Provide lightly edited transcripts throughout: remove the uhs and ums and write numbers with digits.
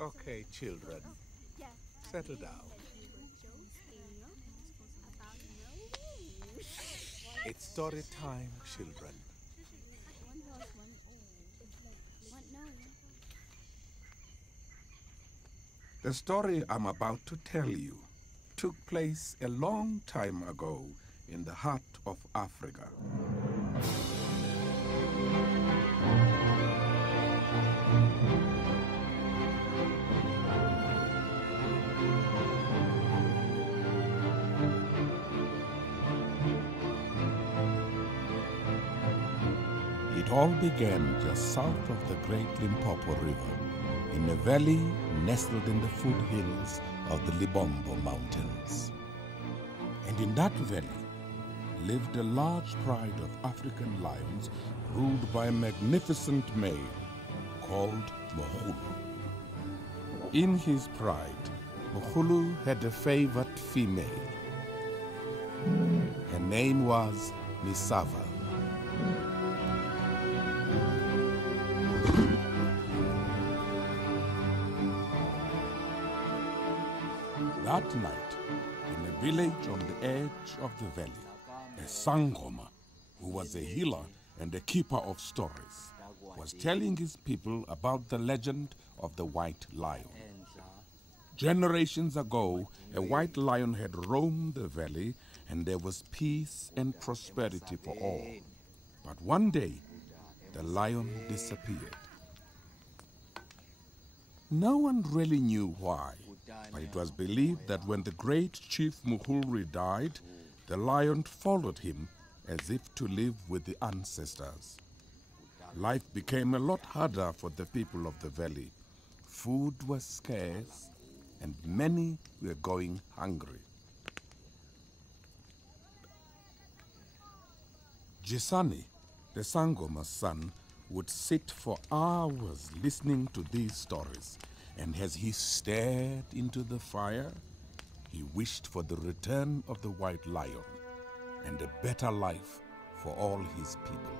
Okay, children, settle down. It's story time, children. The story I'm about to tell you took place a long time ago in the heart of Africa. It all began just south of the Great Limpopo River, in a valley nestled in the foothills of the Libombo Mountains. And in that valley lived a large pride of African lions ruled by a magnificent male called Mokhulu. In his pride, Mokhulu had a favored female. Her name was Misava. That night, in a village on the edge of the valley, a Sangoma, who was a healer and a keeper of stories, was telling his people about the legend of the white lion. Generations ago, a white lion had roamed the valley and there was peace and prosperity for all. But one day, the lion disappeared. No one really knew why, but it was believed that when the great chief Muhulri died, the lion followed him as if to live with the ancestors. Life became a lot harder for the people of the valley. Food was scarce, and many were going hungry. Jisani, the Sangoma's son, would sit for hours listening to these stories, and as he stared into the fire, he wished for the return of the white lion and a better life for all his people.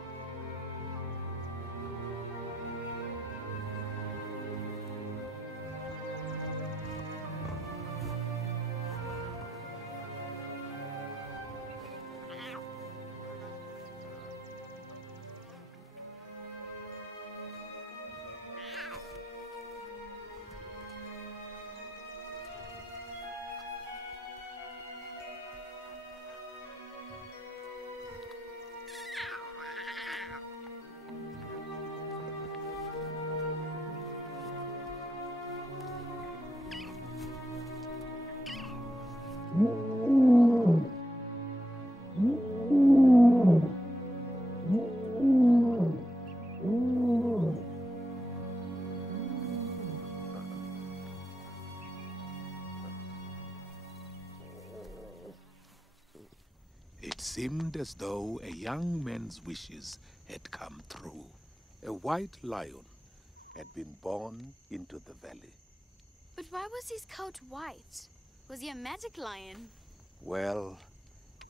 It seemed as though a young man's wishes had come true. A white lion had been born into the valley. But why was his coat white? Was he a magic lion? Well,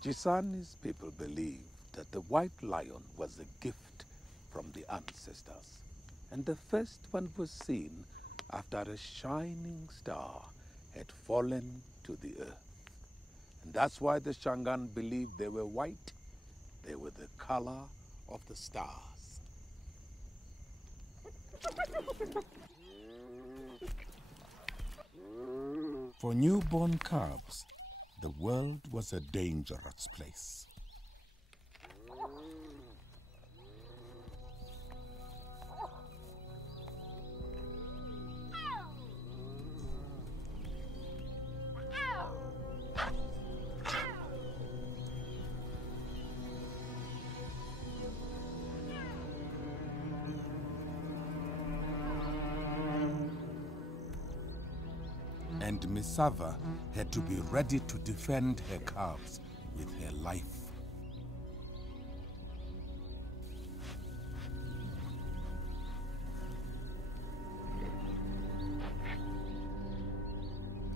Jisani's people believed that the white lion was a gift from the ancestors, and the first one was seen after a shining star had fallen to the earth. And that's why the Shangaan believed they were white. They were the color of the stars. For newborn calves, the world was a dangerous place. And Misava had to be ready to defend her calves with her life.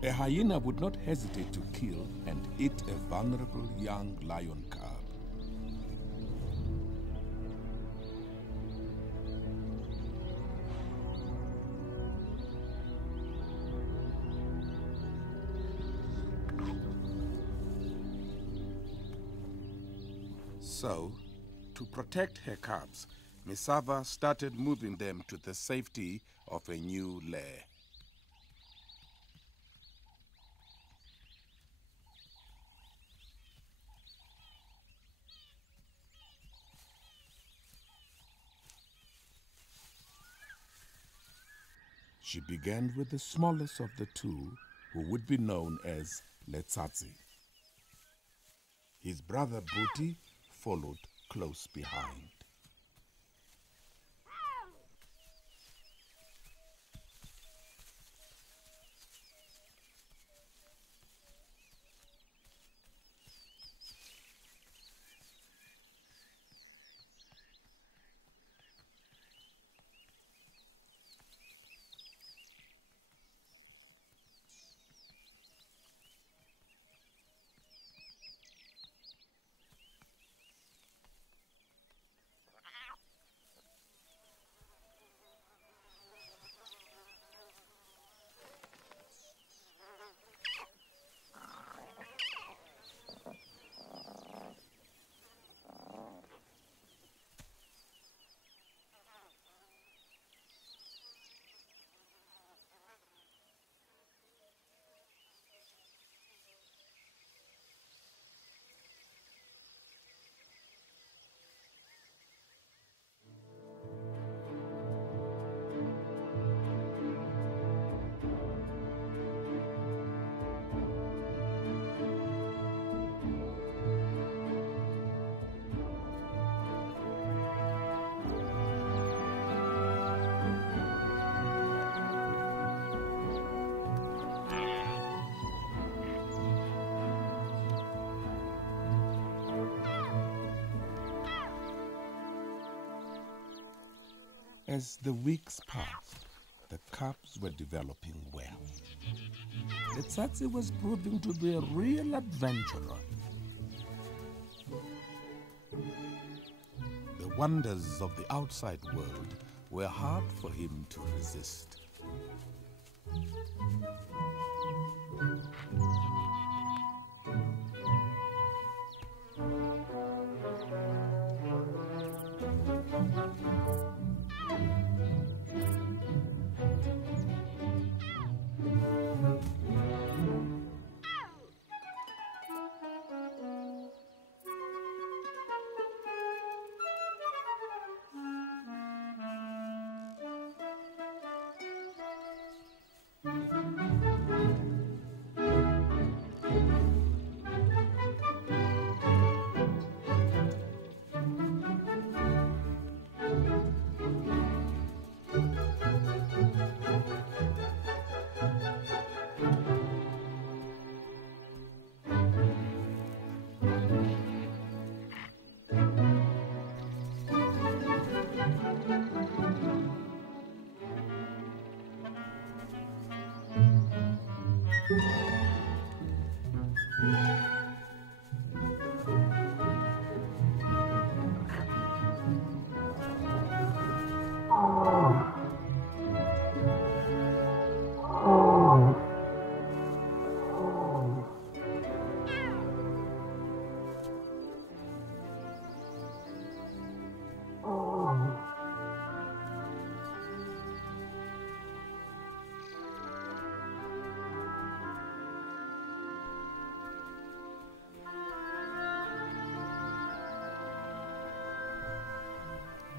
A hyena would not hesitate to kill and eat a vulnerable young lion calf. So, to protect her cubs, Misava started moving them to the safety of a new lair. She began with the smallest of the two, who would be known as Letsatsi. His brother Buti followed close behind. As the weeks passed, the cubs were developing well. Letsatsi was proving to be a real adventurer. The wonders of the outside world were hard for him to resist.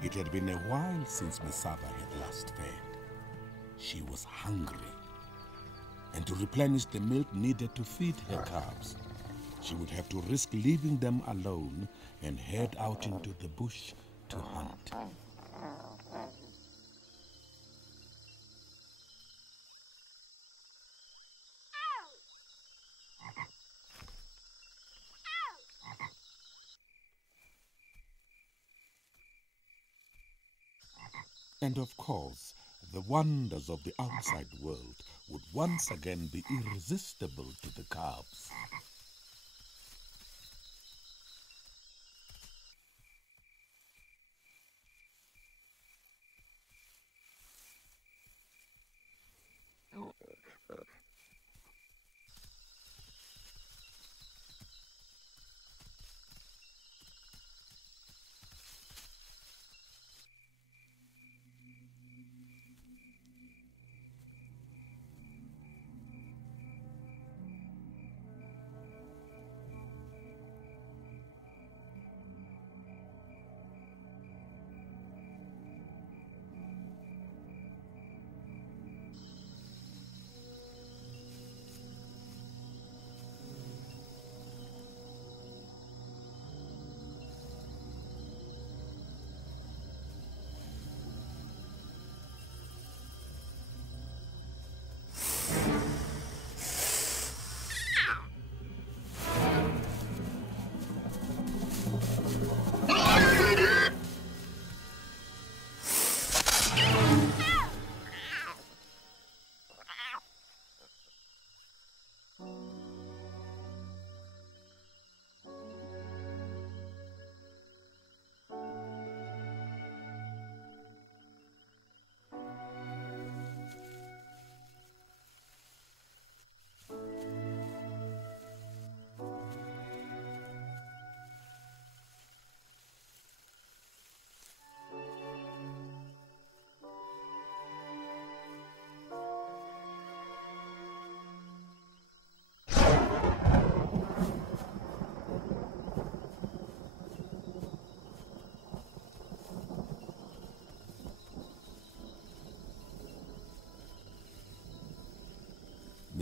It had been a while since Misava had last fed. She was hungry, and to replenish the milk needed to feed her calves, she would have to risk leaving them alone and head out into the bush to hunt. And of course, the wonders of the outside world would once again be irresistible to the calves.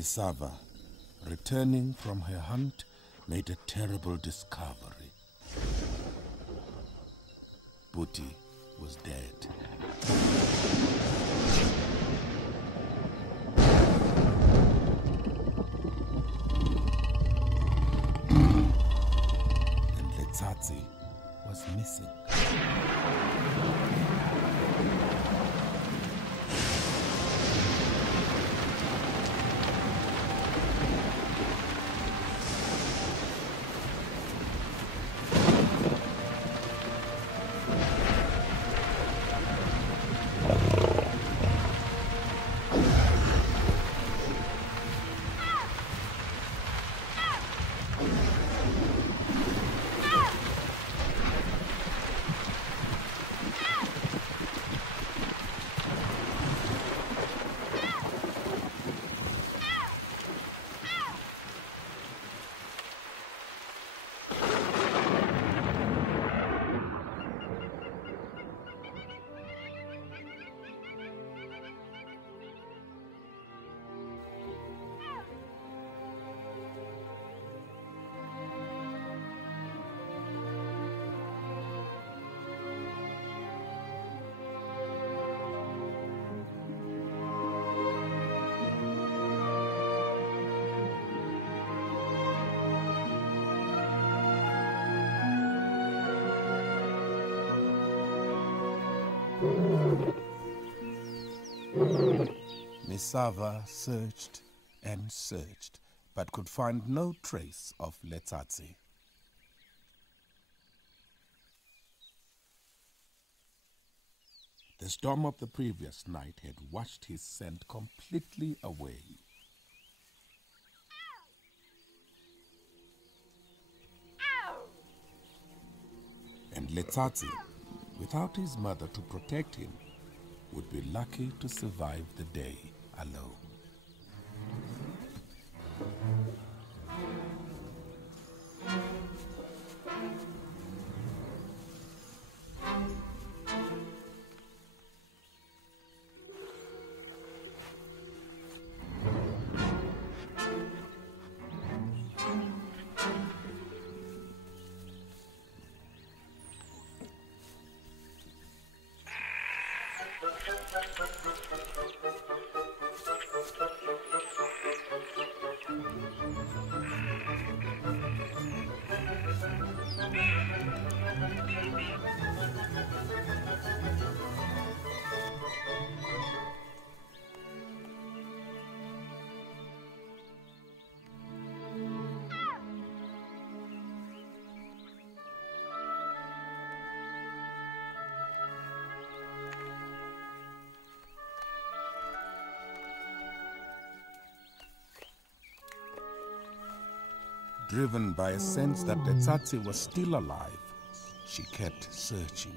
Misava, returning from her hunt, made a terrible discovery. Buti was dead. And Letsatsi was missing. Misava searched and searched, but could find no trace of Letsatsi. The storm of the previous night had washed his scent completely away. And Letsatsi, without his mother to protect him, would be lucky to survive the day alone. Driven by a sense that Letsatsi was still alive, she kept searching.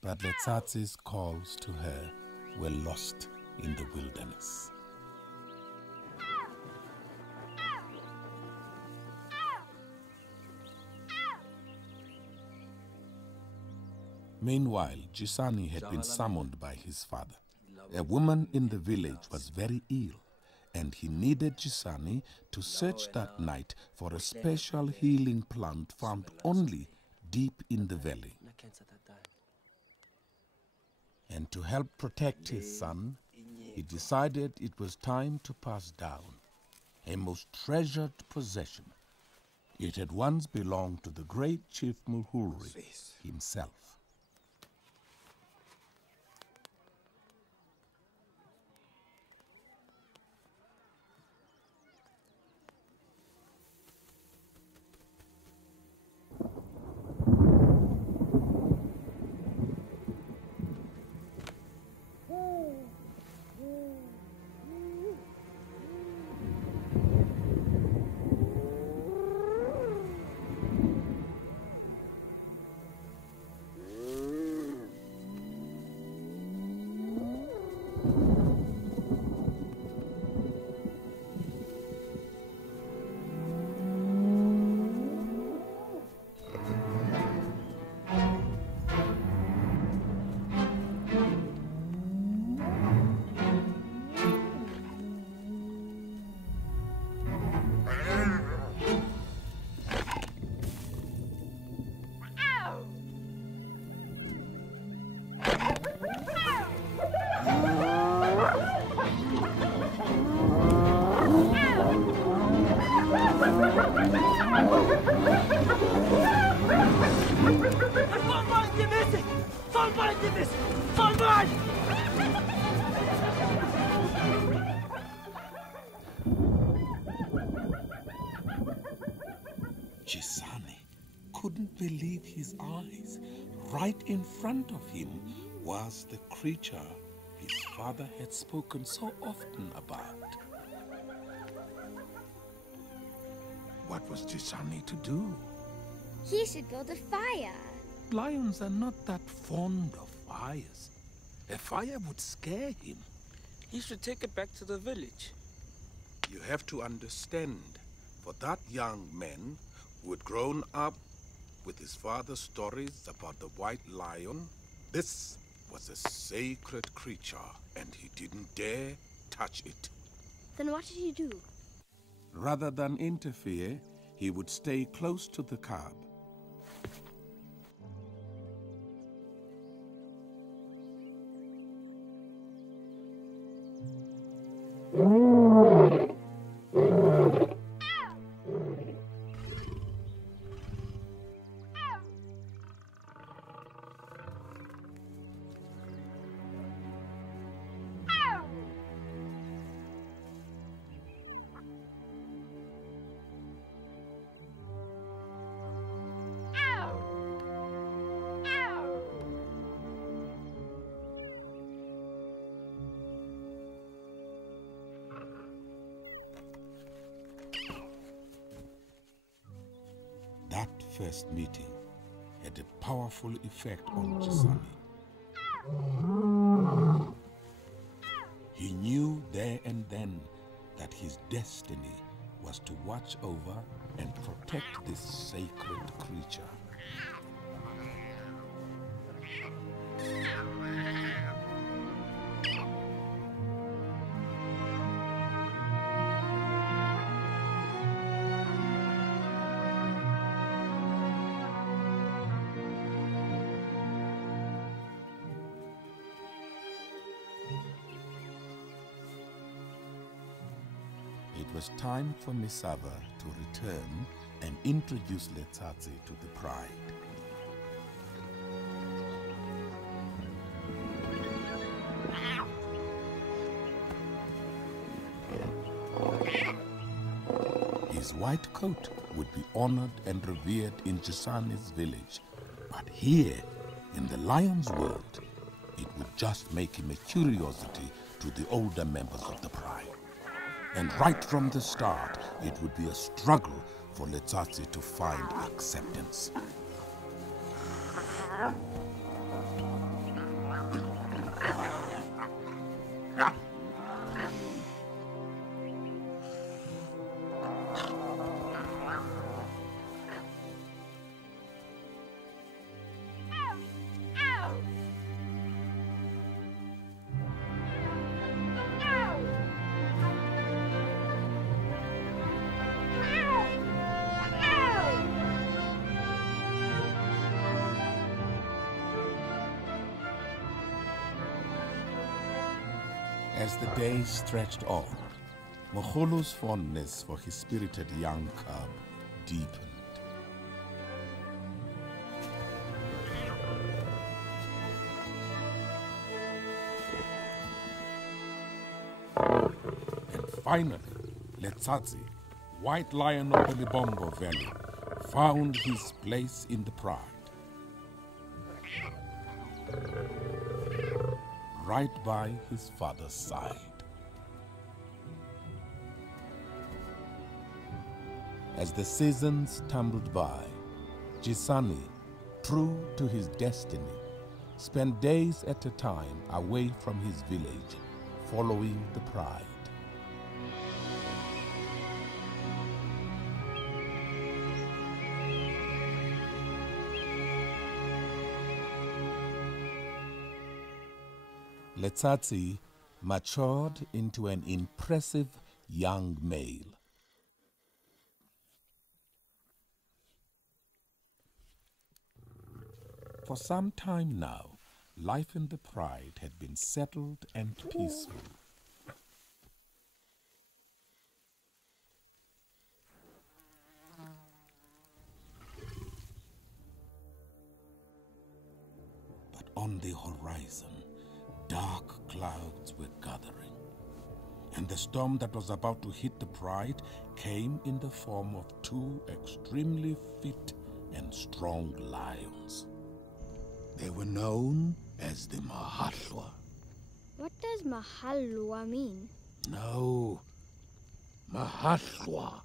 But Letsatsi's calls to her were lost in the wilderness. Meanwhile, Gisani had been summoned by his father. A woman in the village was very ill, and he needed Gisani to search that night for a special healing plant found only deep in the valley. And to help protect his son, he decided it was time to pass down a most treasured possession. It had once belonged to the great Chief Muhulri himself. Vollbein gewissen! Vollbein gewissen! Vollbein! Gisani couldn't believe his eyes. Right in front of him was the creature his father had spoken so often about. What was Gisani to do? He should build a fire. Lions are not that fond of fires. A fire would scare him. He should take it back to the village. You have to understand, for that young man who had grown up with his father's stories about the white lion, this was a sacred creature, and he didn't dare touch it. Then what did he do? Rather than interfere, he would stay close to the cub. That first meeting had a powerful effect on Gisani. He knew there and then that his destiny was to watch over and protect this sacred creature. It was time for Misava to return and introduce Letsatsi to the pride. His white coat would be honored and revered in Gisani's village, but here, in the lion's world, it would just make him a curiosity to the older members of the pride. And right from the start, it would be a struggle for Letsatsi to find acceptance. As the days stretched on, Mogolo's fondness for his spirited young cub deepened. And finally, Letsatsi, white lion of the Libombo Valley, found his place in the pride. Right by his father's side. As the seasons tumbled by, Gisani, true to his destiny, spent days at a time away from his village, following the pride. Letsatsi matured into an impressive young male. For some time now, life in the pride had been settled and peaceful. But on the horizon, dark clouds were gathering, and the storm that was about to hit the Pride came in the form of two extremely fit and strong lions. They were known as the Mahahlwa. What does Mahahlwa mean? No, Mahahlwa.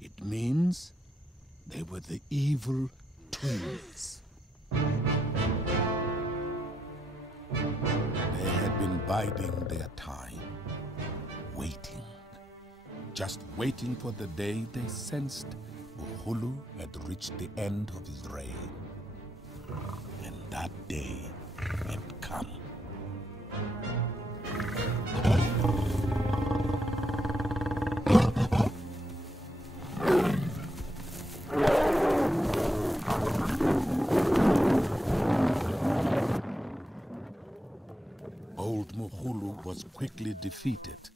It means they were the evil twins. They had been biding their time, waiting, just waiting for the day they sensed Mokhulu had reached the end of his reign. And that day had come. Old Mokhulu was quickly defeated.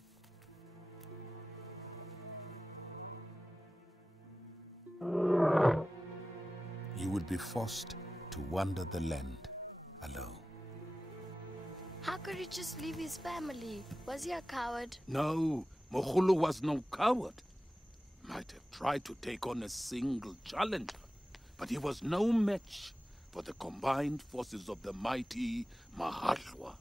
He would be forced to wander the land alone. How could he just leave his family? Was he a coward? No, Mokhulu was no coward. Might have tried to take on a single challenger, but he was no match for the combined forces of the mighty Mahahlwa.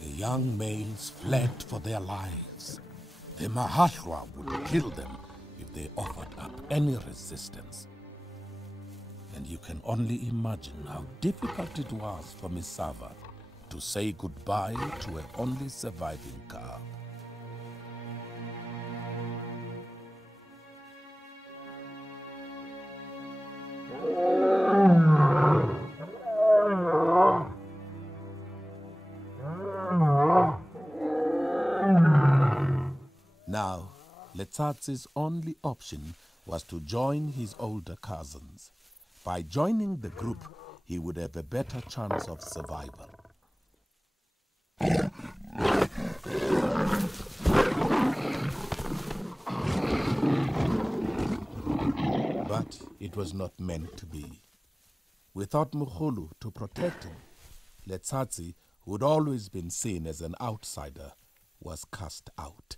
The young males fled for their lives. The Mahahlwa would kill them if they offered up any resistance. And you can only imagine how difficult it was for Misava to say goodbye to her only surviving calf. Now, Letsatsi's only option was to join his older cousins. By joining the group, he would have a better chance of survival. But it was not meant to be. Without Mokhulu to protect him, Letsatsi, who had always been seen as an outsider, was cast out.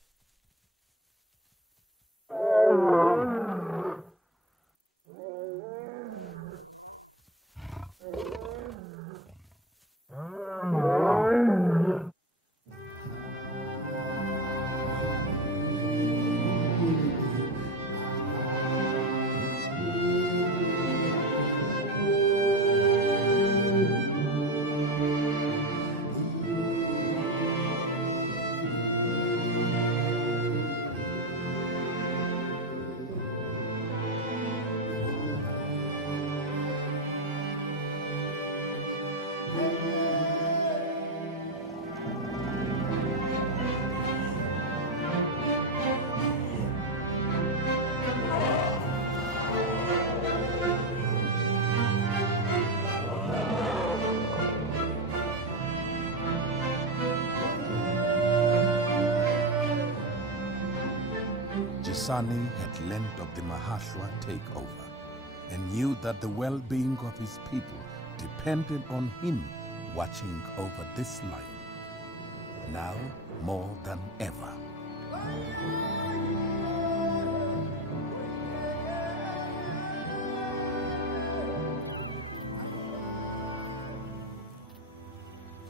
Jisani had learned of the Mahahlwa takeover and knew that the well-being of his people depended on him watching over this lion, now more than ever.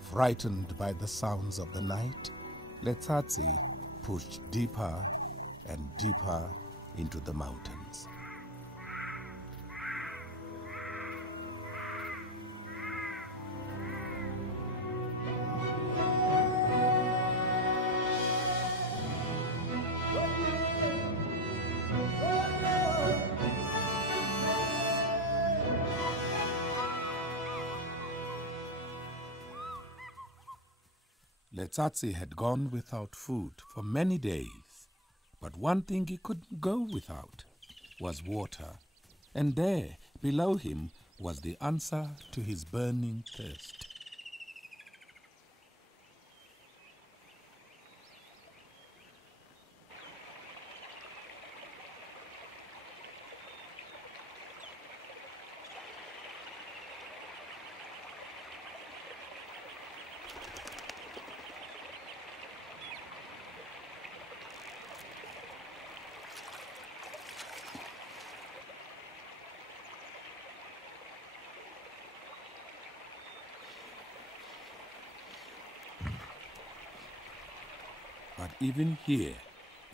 Frightened by the sounds of the night, Letsatsi pushed deeper and deeper into the mountains. Letsatsi had gone without food for many days. But one thing he couldn't go without was water, and there, below him, was the answer to his burning thirst. even here,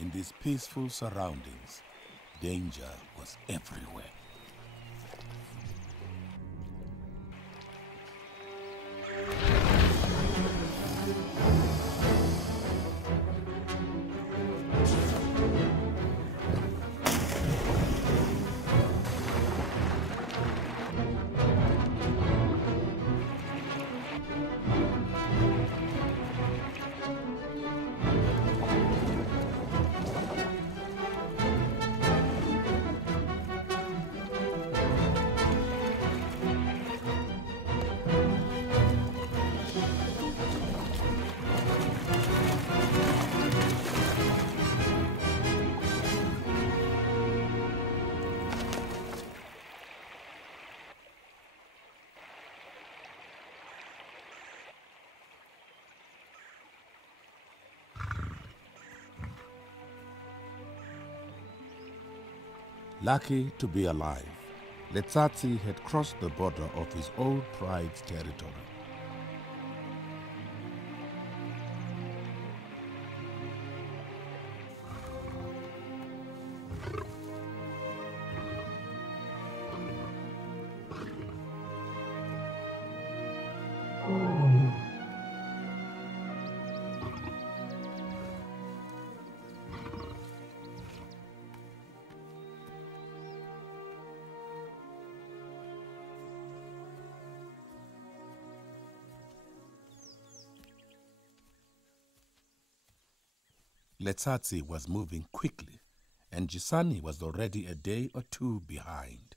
in these peaceful surroundings, danger was everywhere. Lucky to be alive, Letsatsi had crossed the border of his old pride's territory. Letsatsi was moving quickly, and Gisani was already a day or two behind.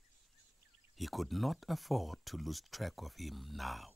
He could not afford to lose track of him now.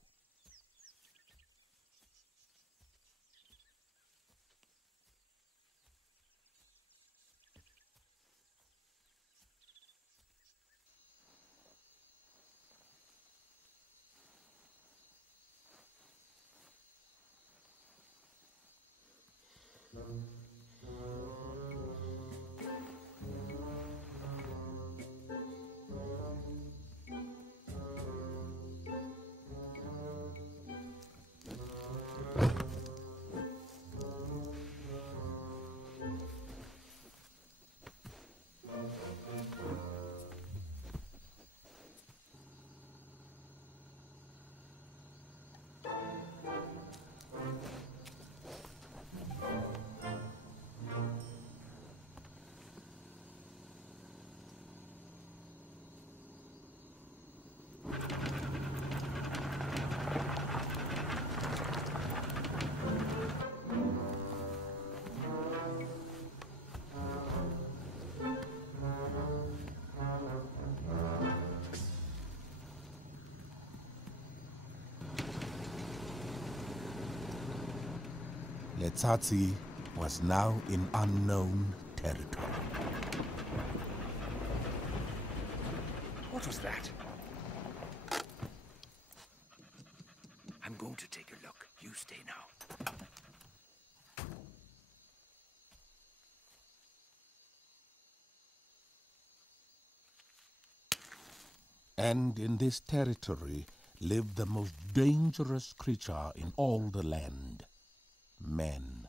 Letsatsi was now in unknown territory. What was that? I'm going to take a look. You stay now. And in this territory lived the most dangerous creature in all the land. Men.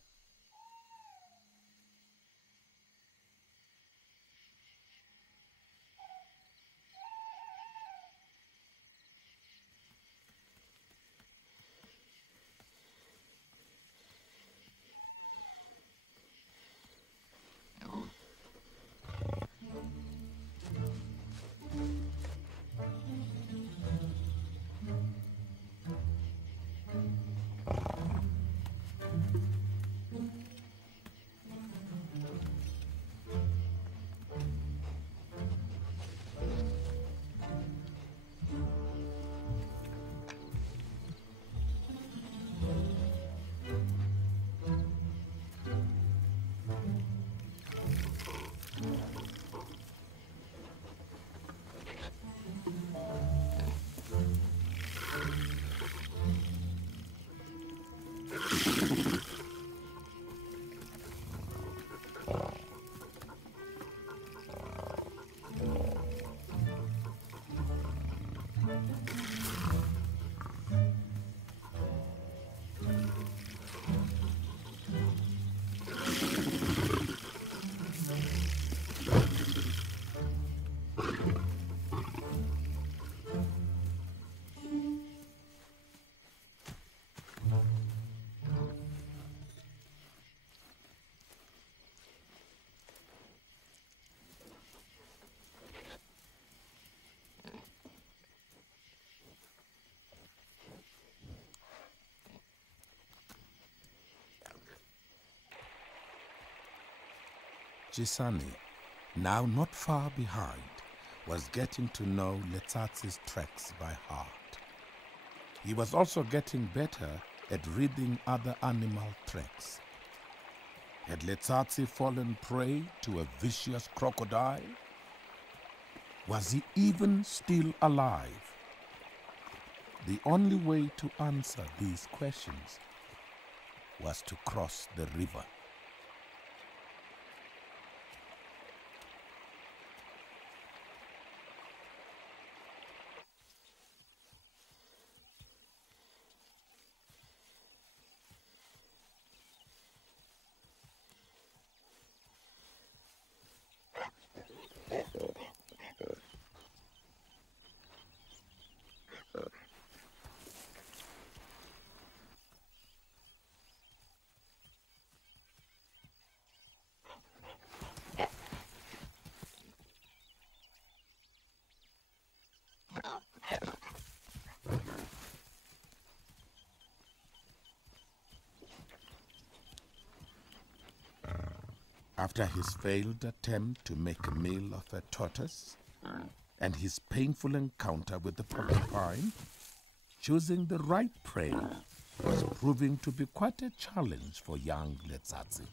Gisani, now not far behind, was getting to know Letsatsi's tracks by heart. He was also getting better at reading other animal tracks. Had Letsatsi fallen prey to a vicious crocodile? Was he even still alive? The only way to answer these questions was to cross the river. After his failed attempt to make a meal of a tortoise and his painful encounter with the porcupine, choosing the right prey was proving to be quite a challenge for young Letsatsi.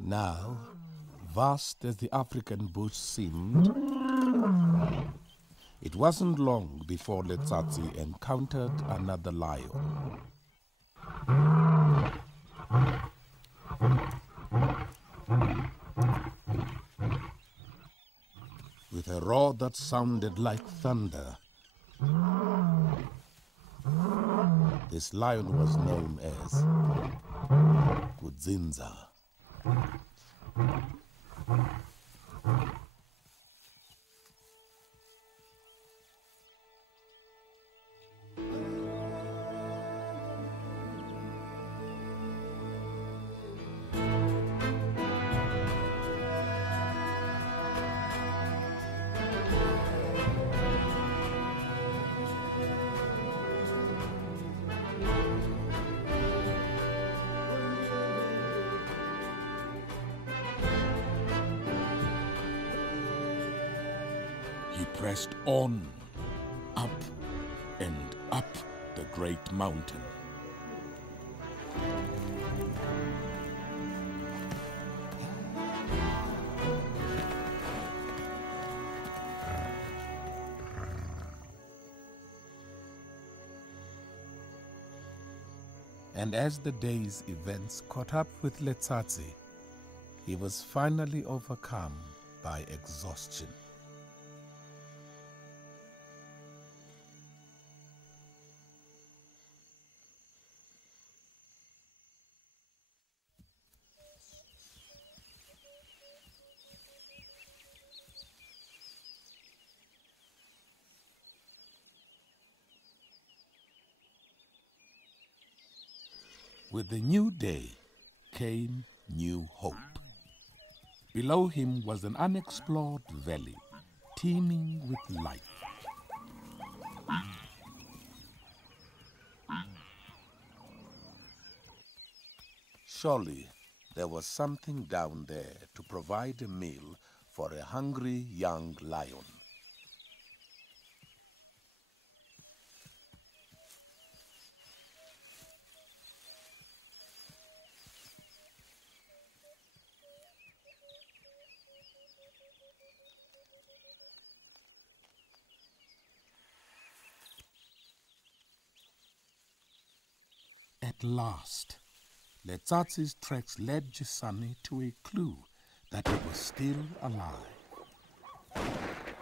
Now, vast as the African bush seemed, it wasn't long before Letsatsi encountered another lion. With a roar that sounded like thunder, this lion was known as Kudzinza. He pressed on, up and up the great mountain. And as the day's events caught up with Letsatsi, he was finally overcome by exhaustion. With the new day came new hope. Below him was an unexplored valley, teeming with life. Surely there was something down there to provide a meal for a hungry young lion. At last, Letsatsi's tracks led Gisani to a clue that he was still alive.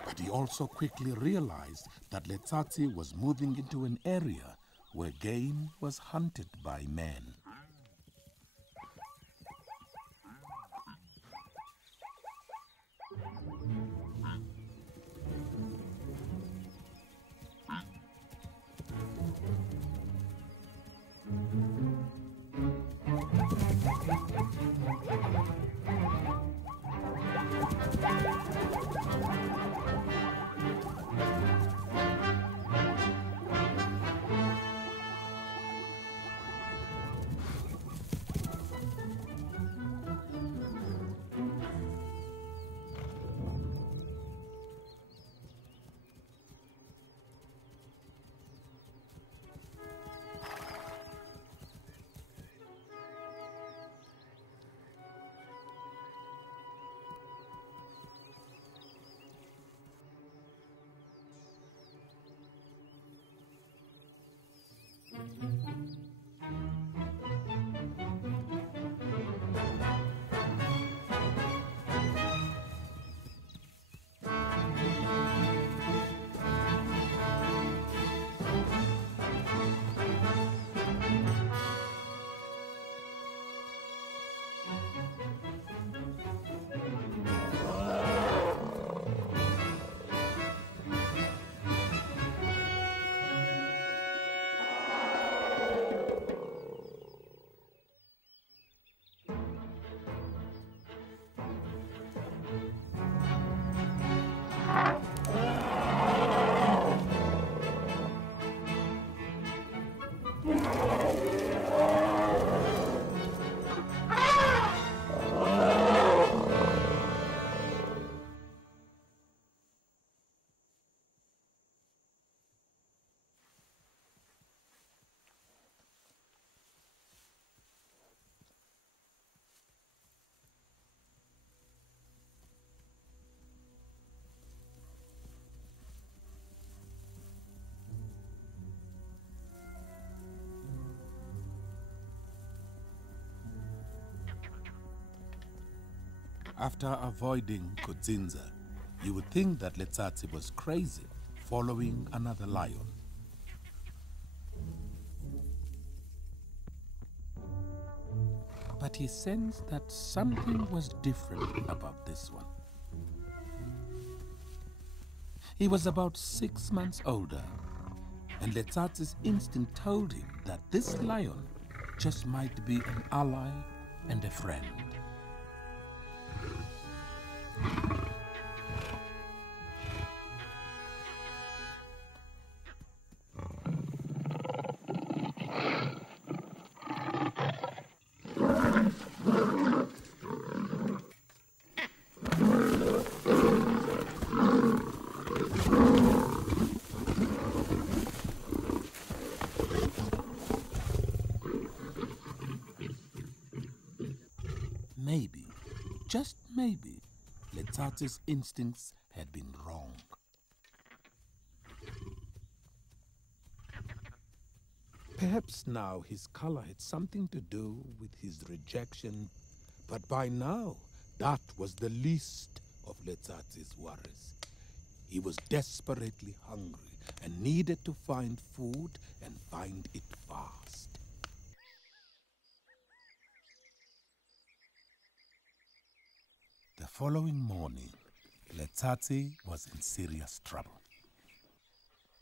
But he also quickly realized that Letsatsi was moving into an area where game was hunted by men. After avoiding Kudzinza, you would think that Letsatsi was crazy, following another lion. But he sensed that something was different about this one. He was about 6 months older, and Letsatsi's instinct told him that this lion just might be an ally and a friend. Maybe, just maybe, Letsatsi's instincts had been wrong. Perhaps now his color had something to do with his rejection, but by now that was the least of Letsatsi's worries. He was desperately hungry and needed to find food and find it fast. The following morning, Letsatsi was in serious trouble.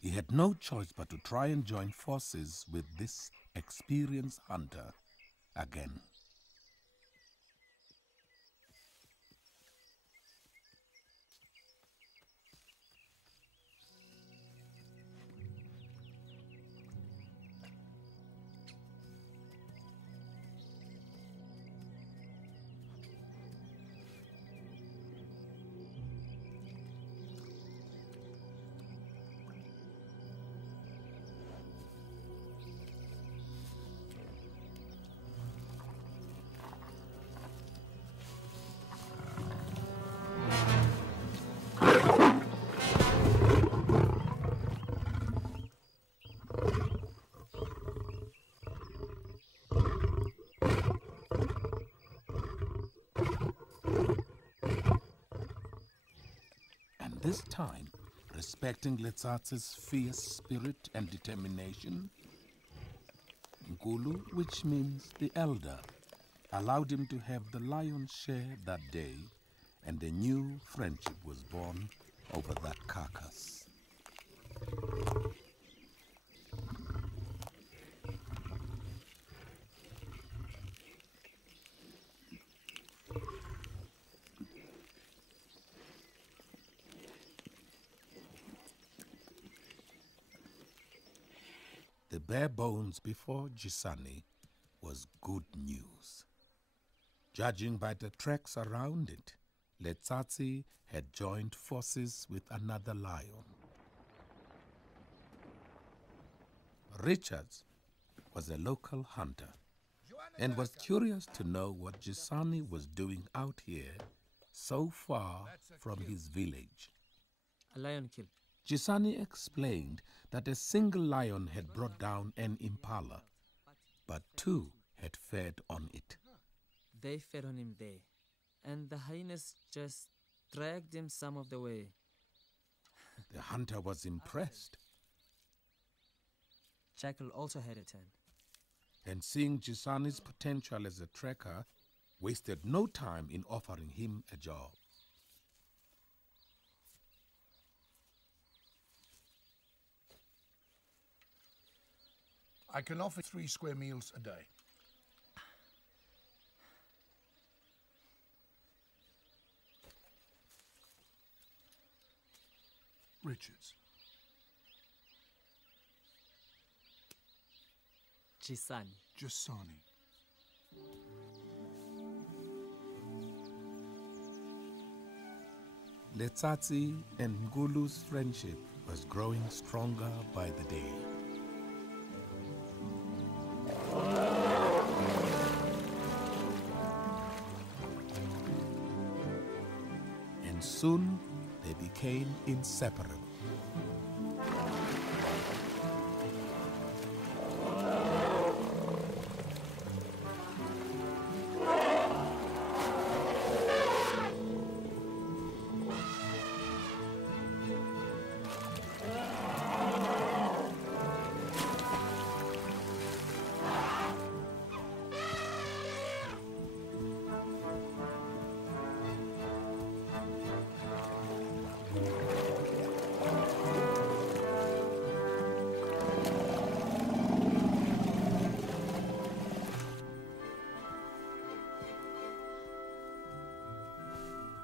He had no choice but to try and join forces with this experienced hunter again. This time, respecting Letsatsi's fierce spirit and determination, Nkulu, which means the elder, allowed him to have the lion's share that day, and a new friendship was born over that carcass. The bare bones before Gisani was good news. Judging by the tracks around it, Letsatsi had joined forces with another lion. Richards was a local hunter and was curious to know what Gisani was doing out here so far from his village. A lion kill. Gisani explained that a single lion had brought down an impala, but two had fed on it. They fed on him there, and the hyenas just dragged him some of the way. The hunter was impressed, Jackal also had a turn. and seeing Gisani's potential as a tracker, wasted no time in offering him a job. I can offer 3 square meals a day. Richards. Chisani. Jasani. Letsatsi and Ngulu's friendship was growing stronger by the day. And soon they became inseparable.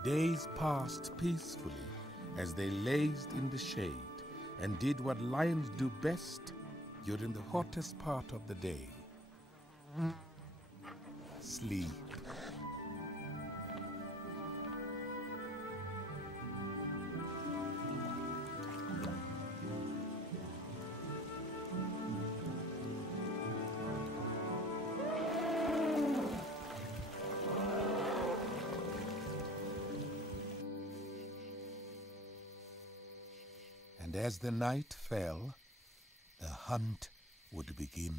Days passed peacefully as they lazed in the shade and did what lions do best during the hottest part of the day: sleep. And as the night fell, the hunt would begin.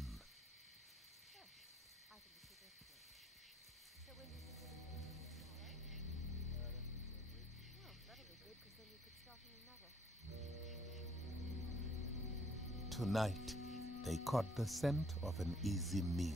Tonight, they caught the scent of an easy meal.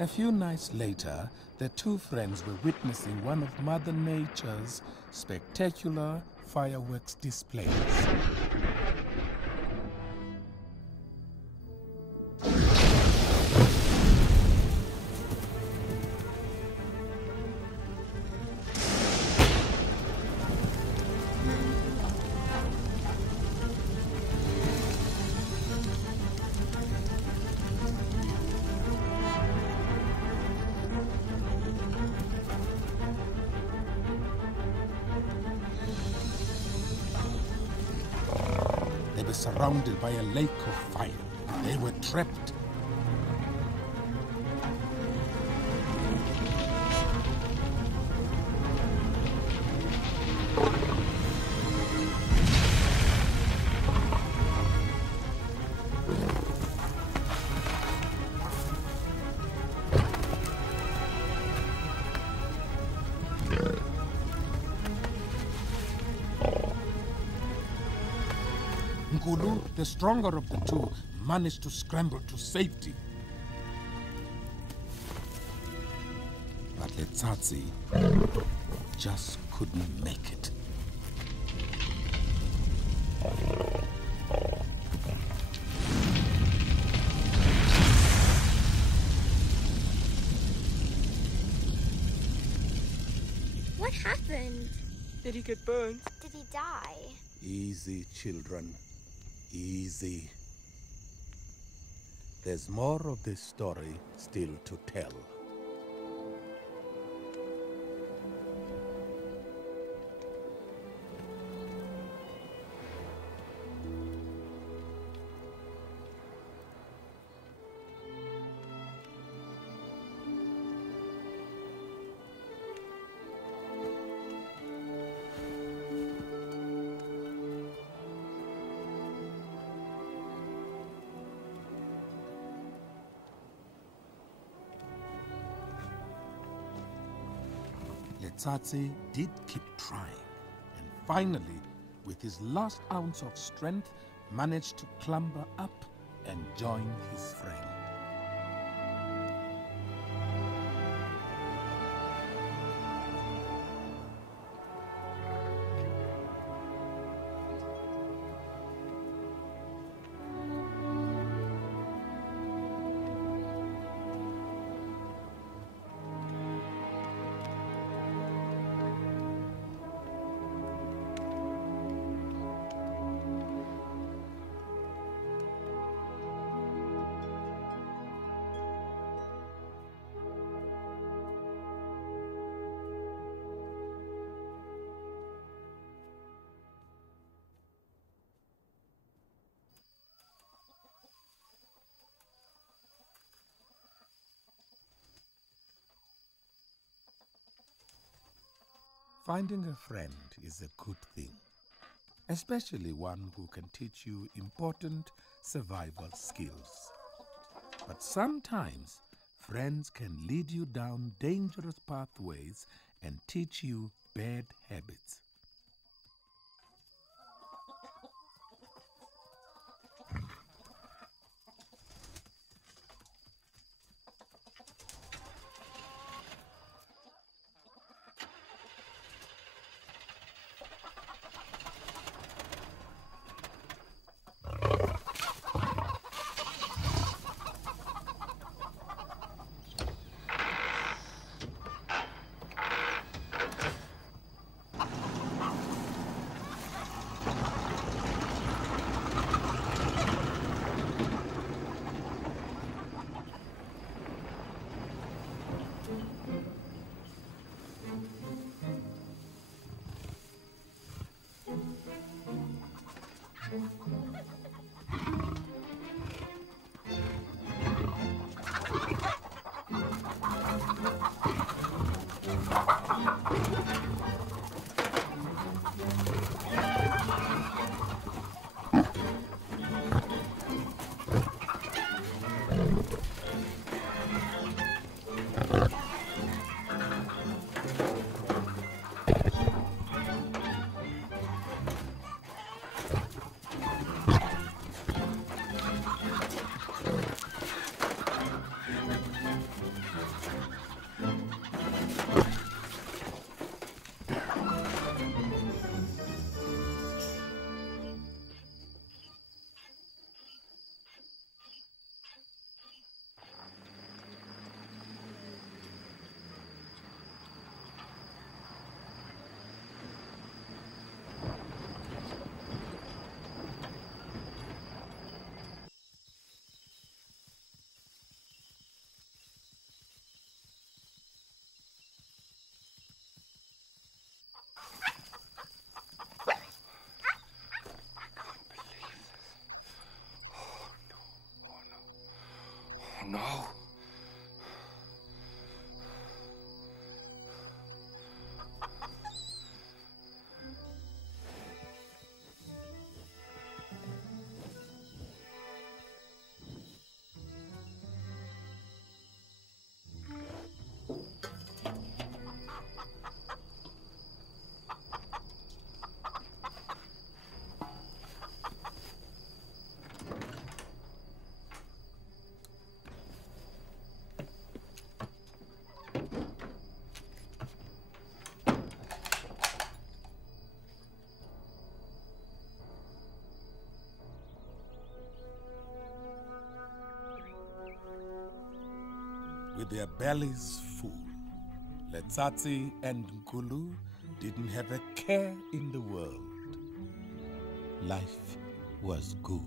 A few nights later, the two friends were witnessing one of Mother Nature's spectacular fireworks displays. They were surrounded by a lake of fire. They were trapped. Nkulu, the stronger of the two, managed to scramble to safety. But Letsatsi just couldn't make it. What happened? Did he get burned? Did he die? Easy, children. Easy. There's more of this story still to tell. Letsatsi did keep trying, and finally, with his last ounce of strength, managed to clamber up and join his friend. Finding a friend is a good thing, especially one who can teach you important survival skills. But sometimes, friends can lead you down dangerous pathways and teach you bad habits. Oh, no. With their bellies full, Letsatsi and Nkulu didn't have a care in the world. Life was good.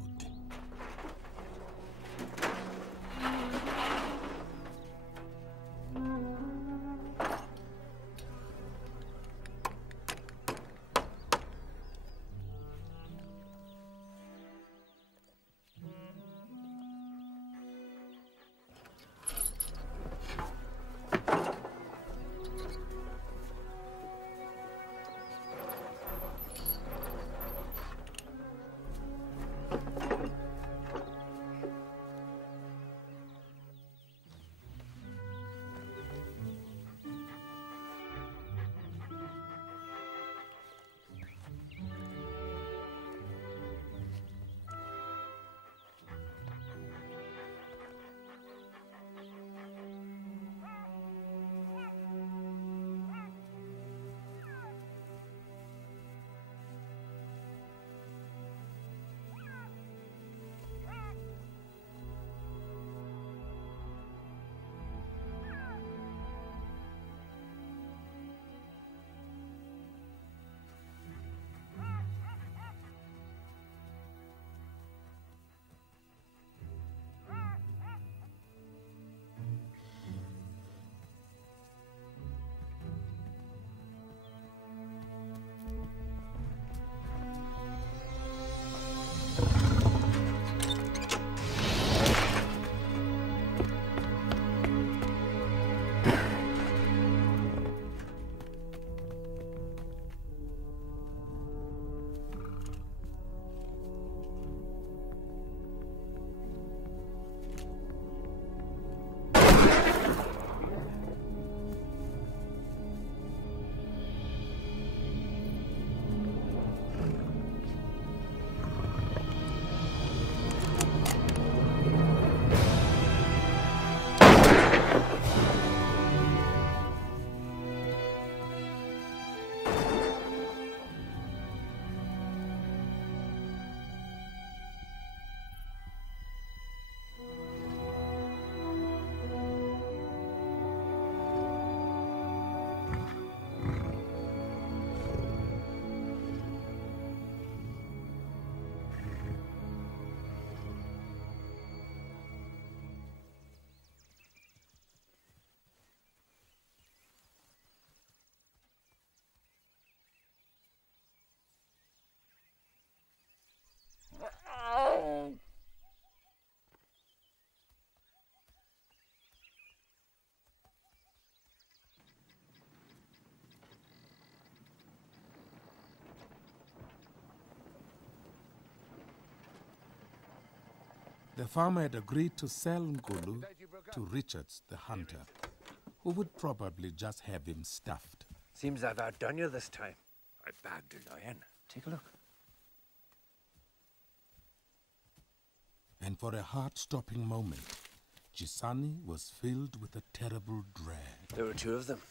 The farmer had agreed to sell Nkulu to Richards, the hunter, who would probably just have him stuffed. Seems I've outdone you this time. I bagged a lion. Take a look. And for a heart-stopping moment, Chisani was filled with a terrible dread. There were two of them.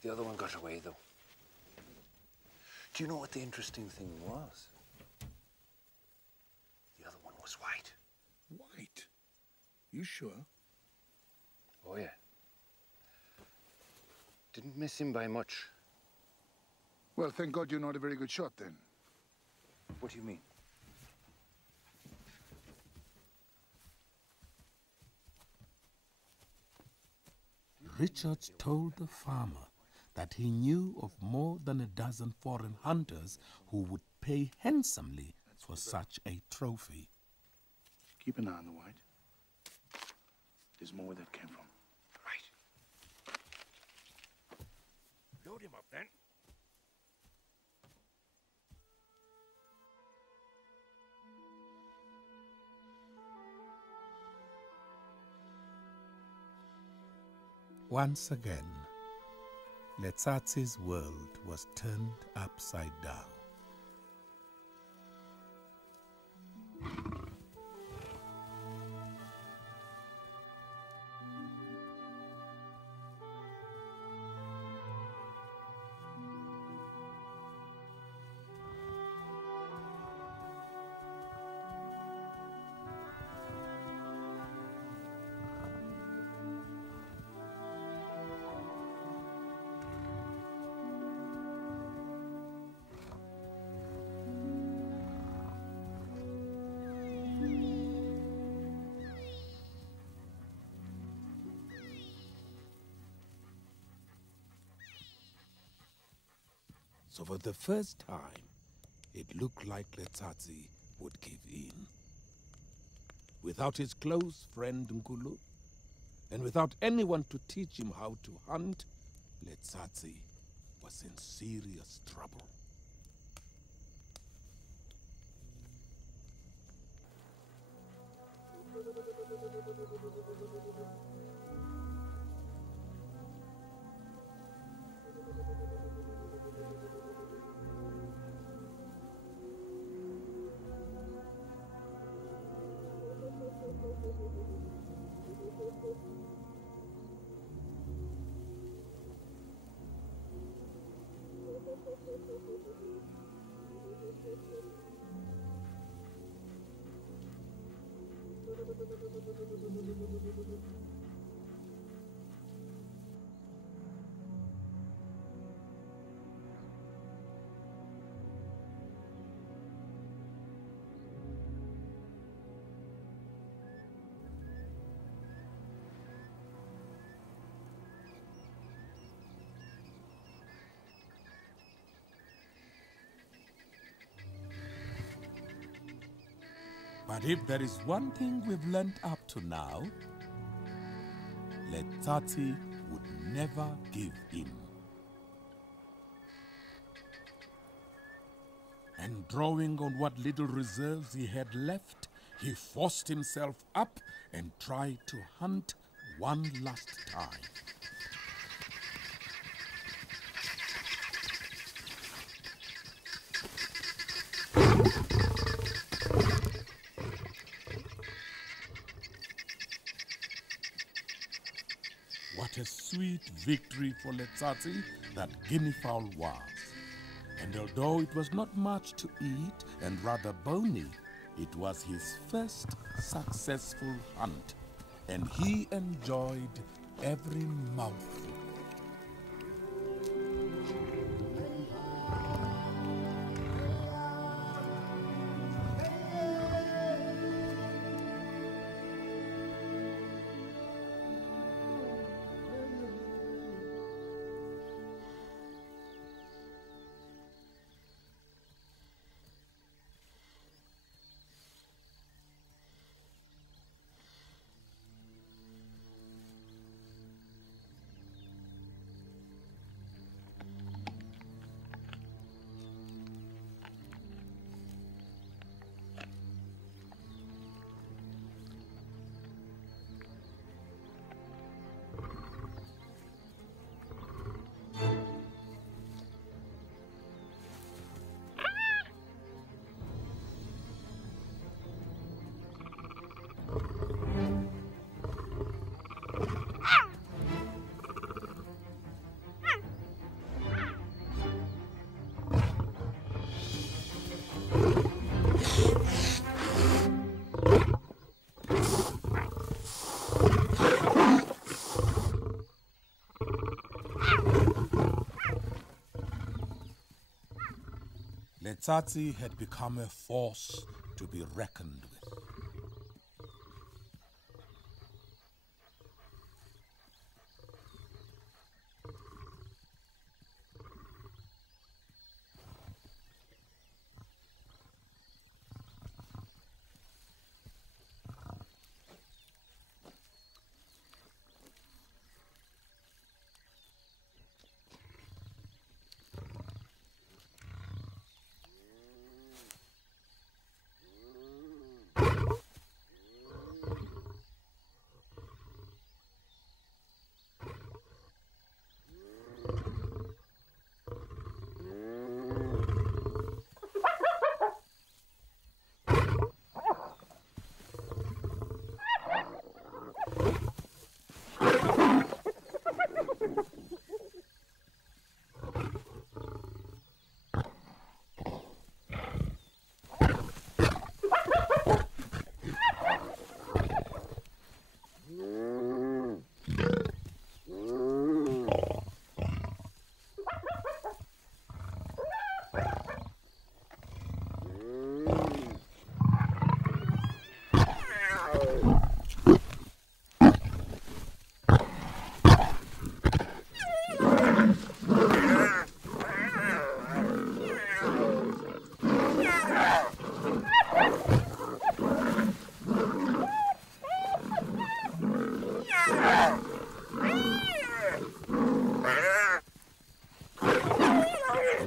The other one got away, though. Do you know what the interesting thing was? The other one was white. White? You sure? Oh, yeah. Didn't miss him by much. Well, thank God you're not a very good shot, then. What do you mean? Richards told the farmer that he knew of more than a dozen foreign hunters who would pay handsomely for such a trophy. Keep an eye on the white. there's more where that came from. Right. Load him up, then. Once again, Letsatse's world was turned upside down. So for the first time, it looked like Letsatse would give in. Without his close friend Nkulu, and without anyone to teach him how to hunt, Letsatse was in serious trouble. But if there is one thing we've learned up to now, Letsatse would never give in. And drawing on what little reserves he had left, he forced himself up and tried to hunt one last time. What a sweet victory for Letsatse that guinea fowl was. And although it was not much to eat and rather bony, it was his first successful hunt, and he enjoyed every mouthful. Letsatse had become a force to be reckoned with.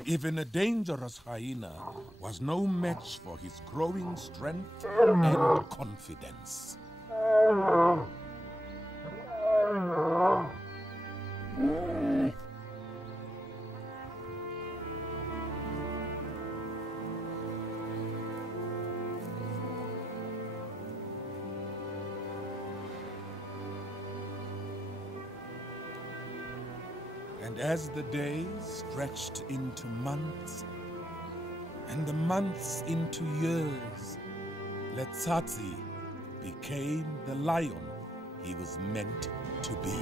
Even a dangerous hyena was no match for his growing strength and confidence. And as the days stretched into months, and the months into years, Letsatsi became the lion he was meant to be.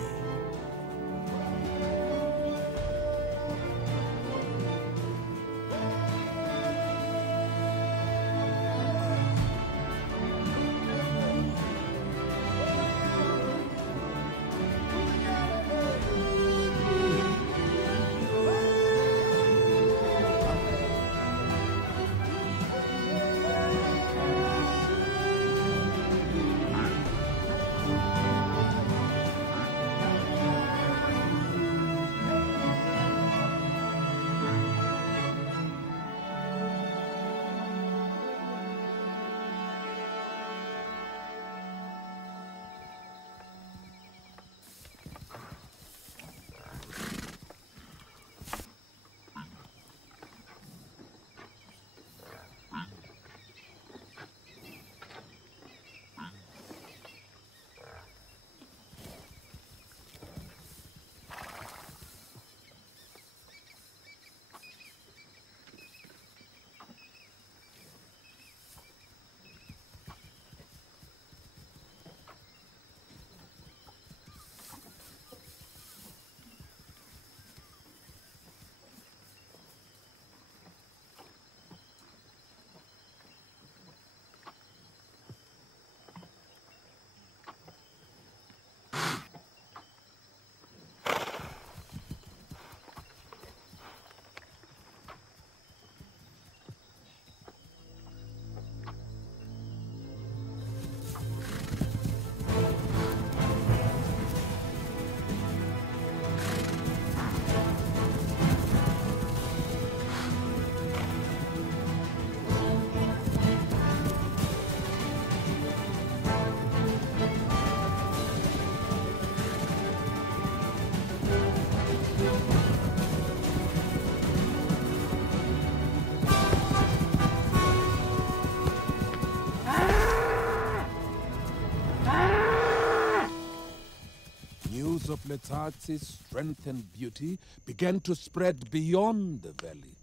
News of Letsatsi's strength and beauty began to spread beyond the valley,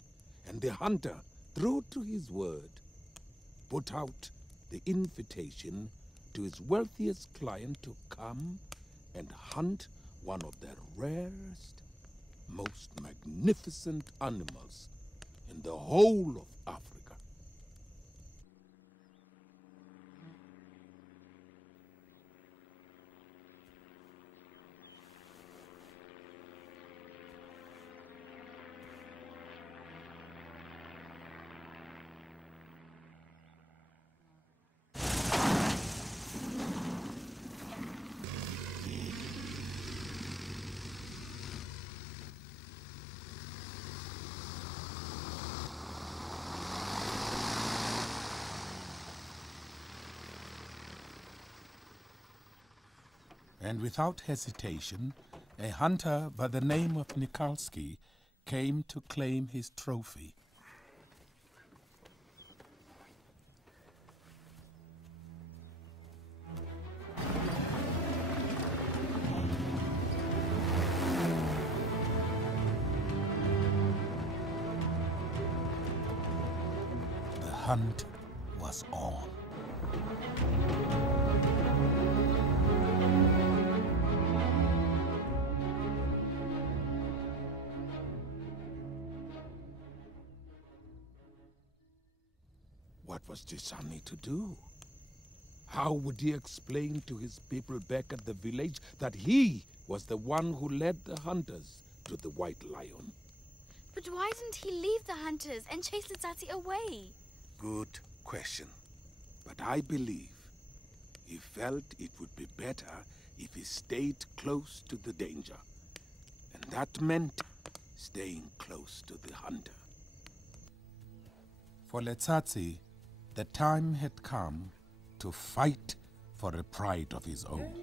and the hunter, true to his word, put out the invitation to his wealthiest client to come and hunt one of the rarest, most magnificent animals in the whole of Africa. And without hesitation, a hunter by the name of Nikalski came to claim his trophy. The hunt was on. What was Gisani to do? How would he explain to his people back at the village that he was the one who led the hunters to the White Lion? But why didn't he leave the hunters and chase Letsatsi away? Good question. But I believe he felt it would be better if he stayed close to the danger. And that meant staying close to the hunter. For Letsatsi, the time had come to fight for a pride of his own.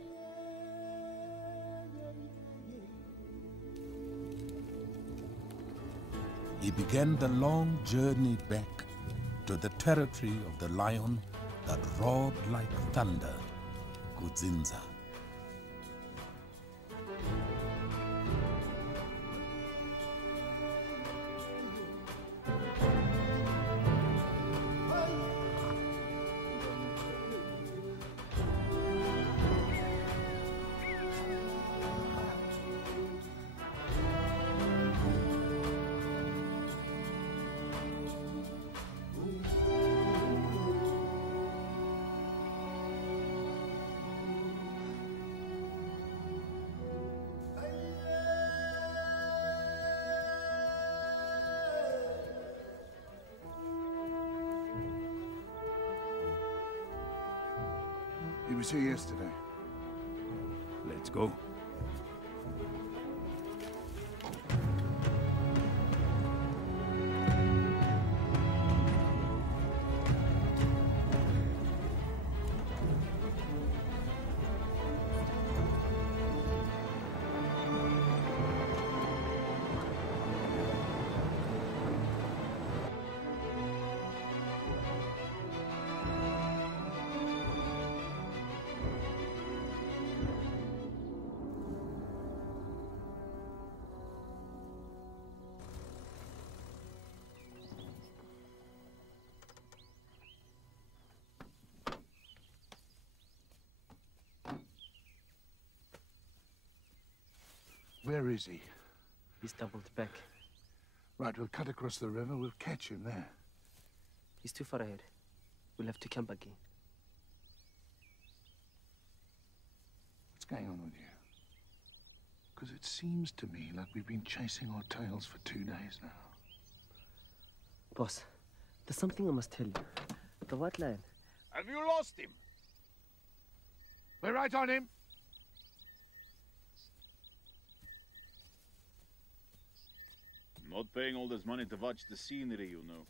He began the long journey back to the territory of the lion that roared like thunder, Kudzinza. He was here yesterday. Let's go. Where is he? He's doubled back. Right, we'll cut across the river. We'll catch him there. He's too far ahead. We'll have to camp again. What's going on with you? Because it seems to me like we've been chasing our tails for 2 days now. Boss, there's something I must tell you. The white lion. Have you lost him? We're right on him. Not paying all this money to watch the scenery, you know.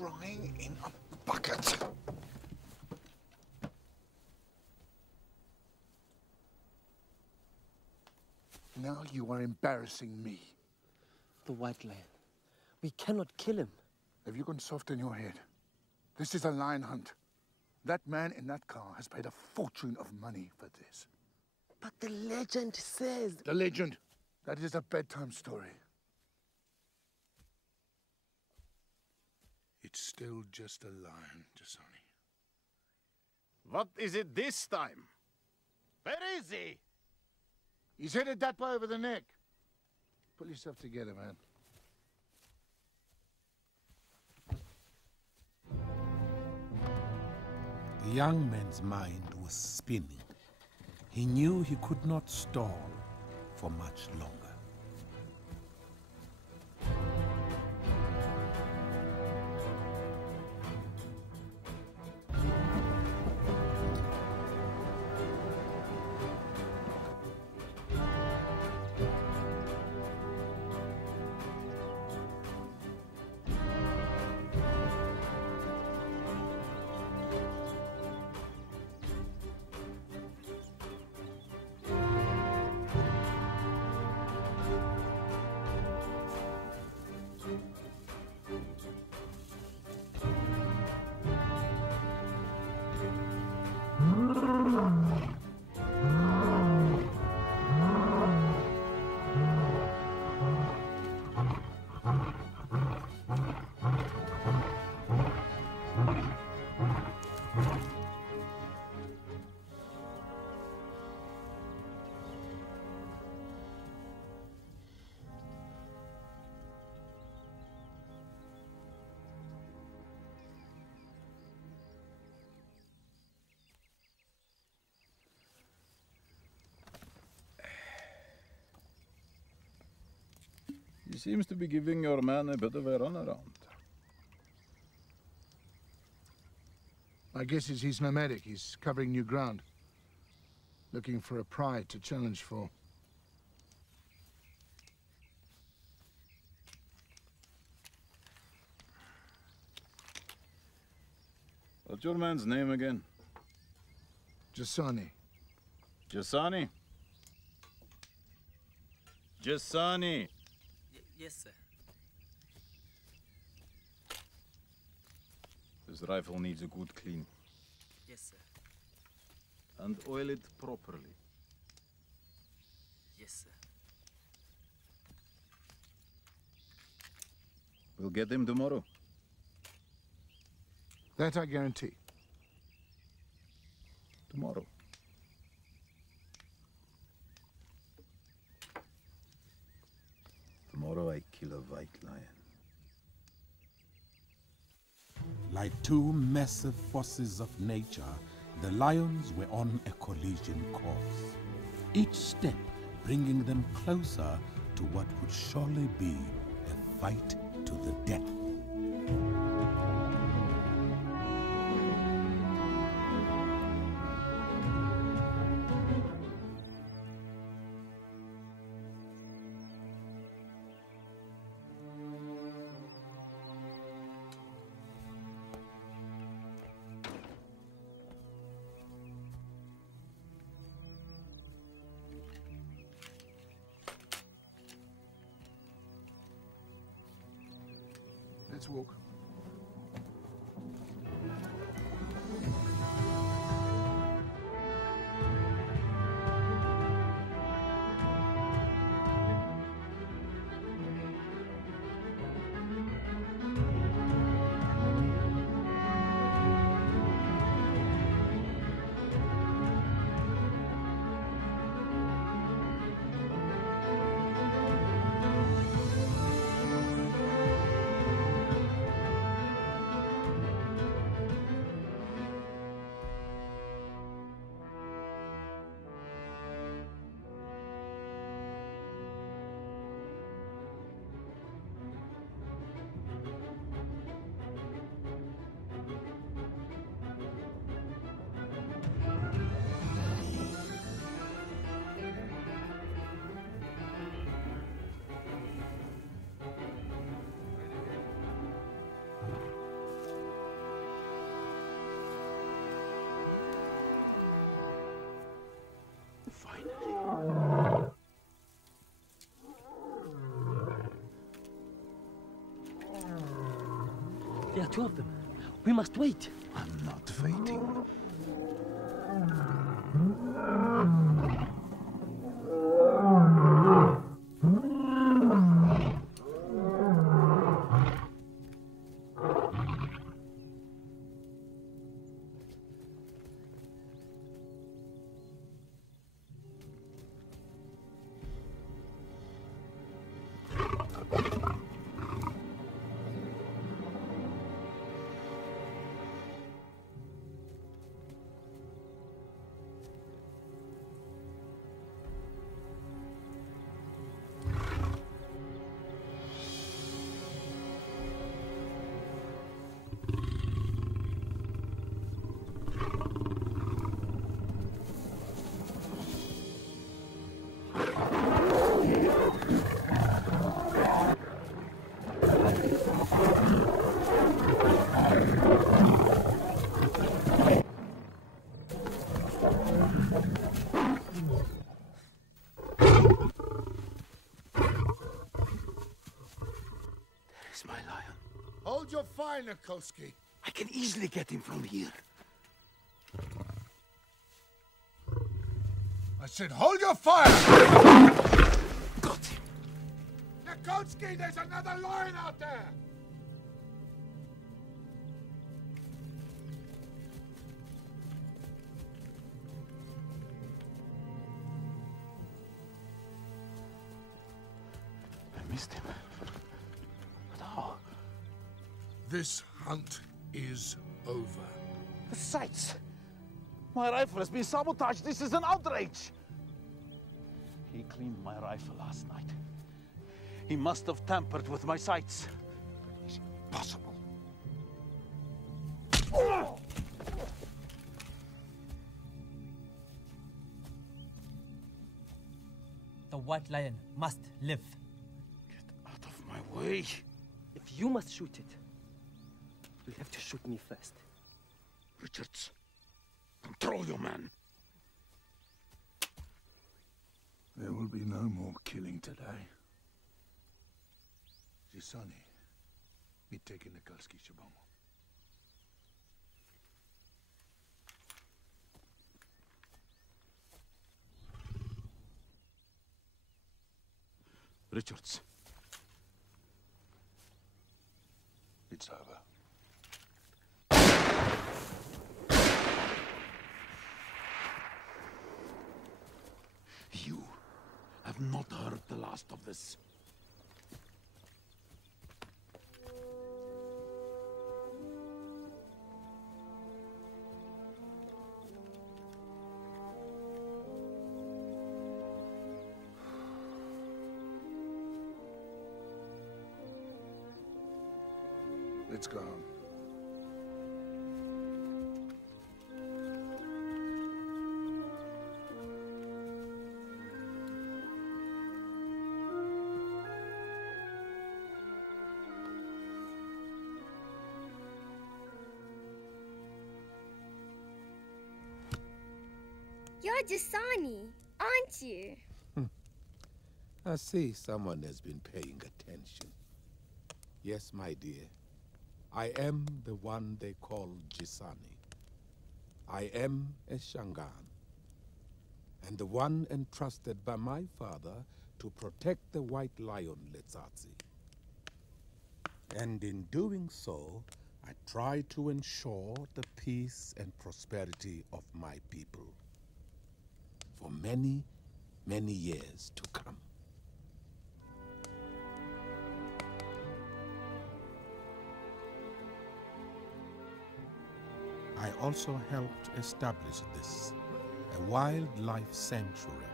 Crying in a bucket. Now you are embarrassing me. The white lion. We cannot kill him. Have you gone soft in your head? This is a lion hunt. That man in that car has paid a fortune of money for this. But the legend says... The legend? That is a bedtime story. It's still just a lion, Jasoni. What is it this time? Where is he? He's headed that way over the neck. Pull yourself together, man. The young man's mind was spinning. He knew he could not stall for much longer. He seems to be giving your man a bit of a runaround. My guess is he's nomadic. He's covering new ground. Looking for a pride to challenge for. What's your man's name again? Jasani. Jasani? Jasani! Yes, sir. This rifle needs a good clean. Yes, sir. And oil it properly. Yes, sir. We'll get him tomorrow. That I guarantee. Tomorrow. Tomorrow I kill a white lion. Like two massive forces of nature, the lions were on a collision course, each step bringing them closer to what would surely be a fight to the death. Let's walk. There are two of them. We must wait. I'm not waiting. Hold your fire, Nikolsky. I can easily get him from here. I said, hold your fire! Got him. Nikolsky, there's another lion out there! I missed him. But how? This hunt is over. The sights! My rifle has been sabotaged. This is an outrage! He cleaned my rifle last night. He must have tampered with my sights. It's impossible. The White Lion must live. Get out of my way. If you must shoot it, you'll have to shoot me first. Richards, control your man. There will be no more killing today. Gisani, miteke Nikolski Shabomo. Richards. It's over. You have not heard the last of this. Let's go home. You're Gisani, aren't you? I see someone has been paying attention. Yes, my dear. I am the one they call Gisani. I am a Shangaan, and the one entrusted by my father to protect the White Lion Letsatsi. And in doing so, I try to ensure the peace and prosperity of my people for many, many years to come. I also helped establish this, a wildlife sanctuary.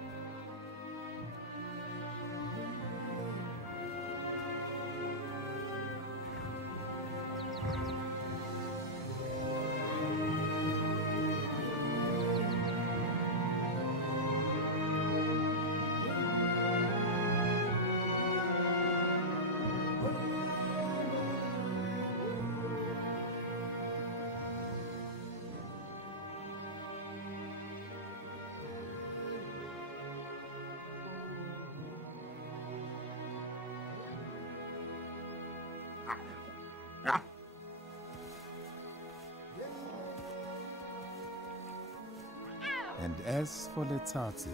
And as for Letsatsi,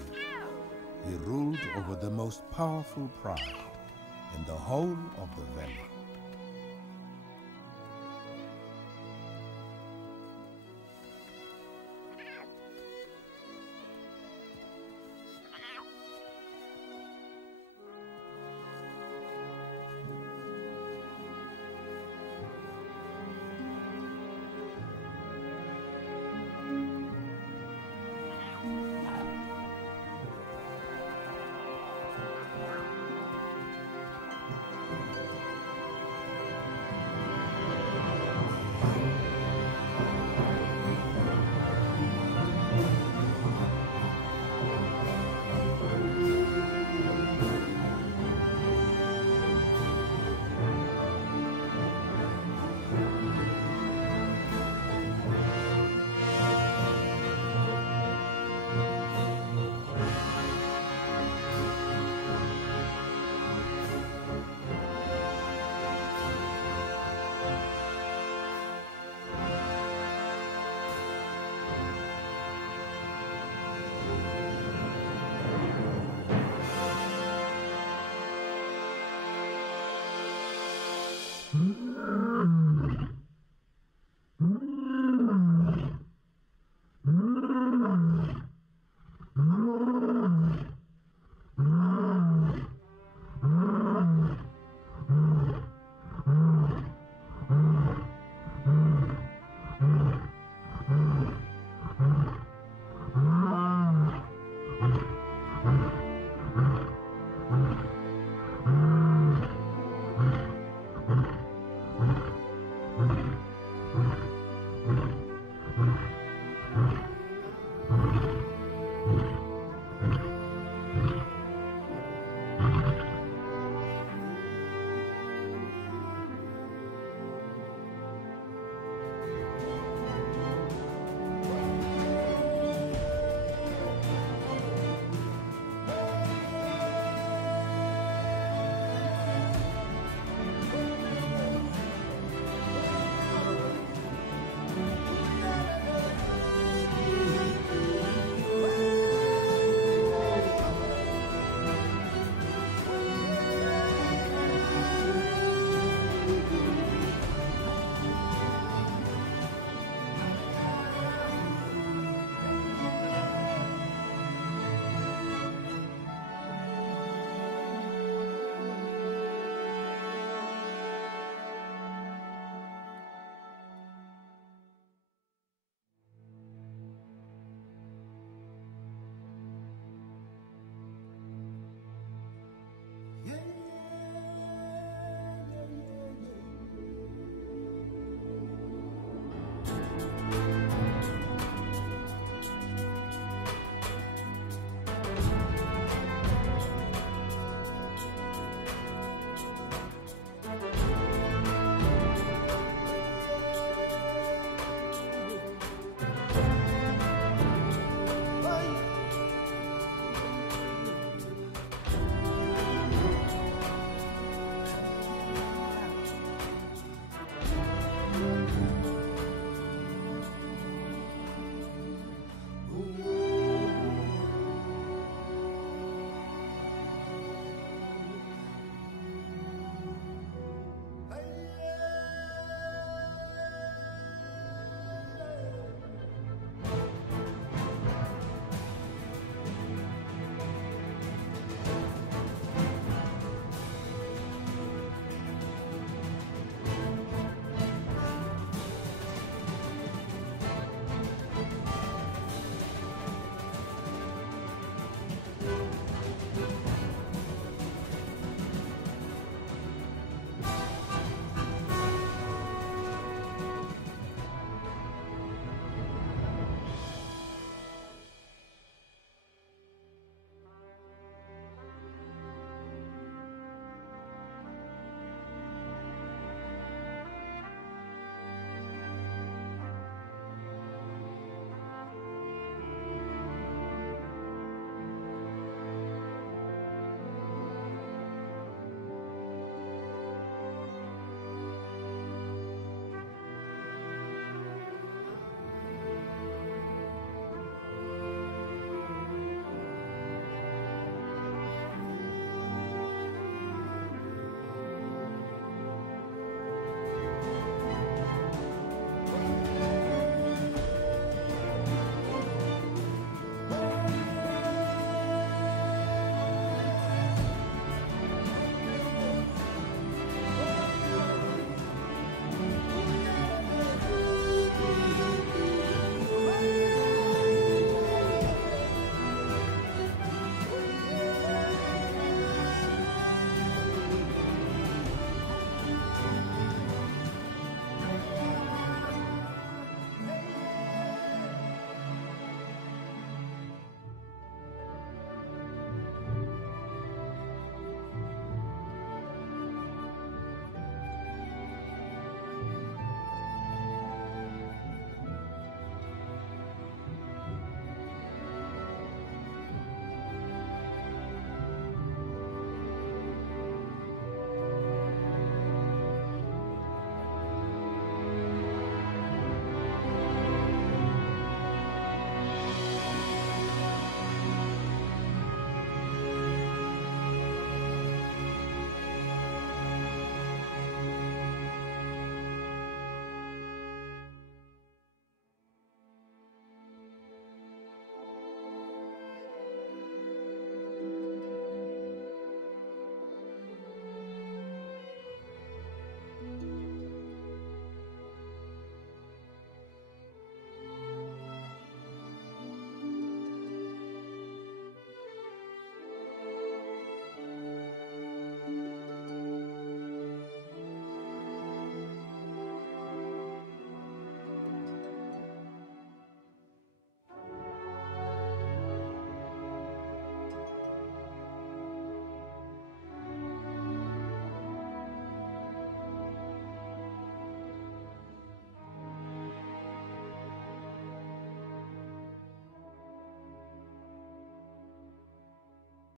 he ruled over the most powerful pride in the whole of the valley.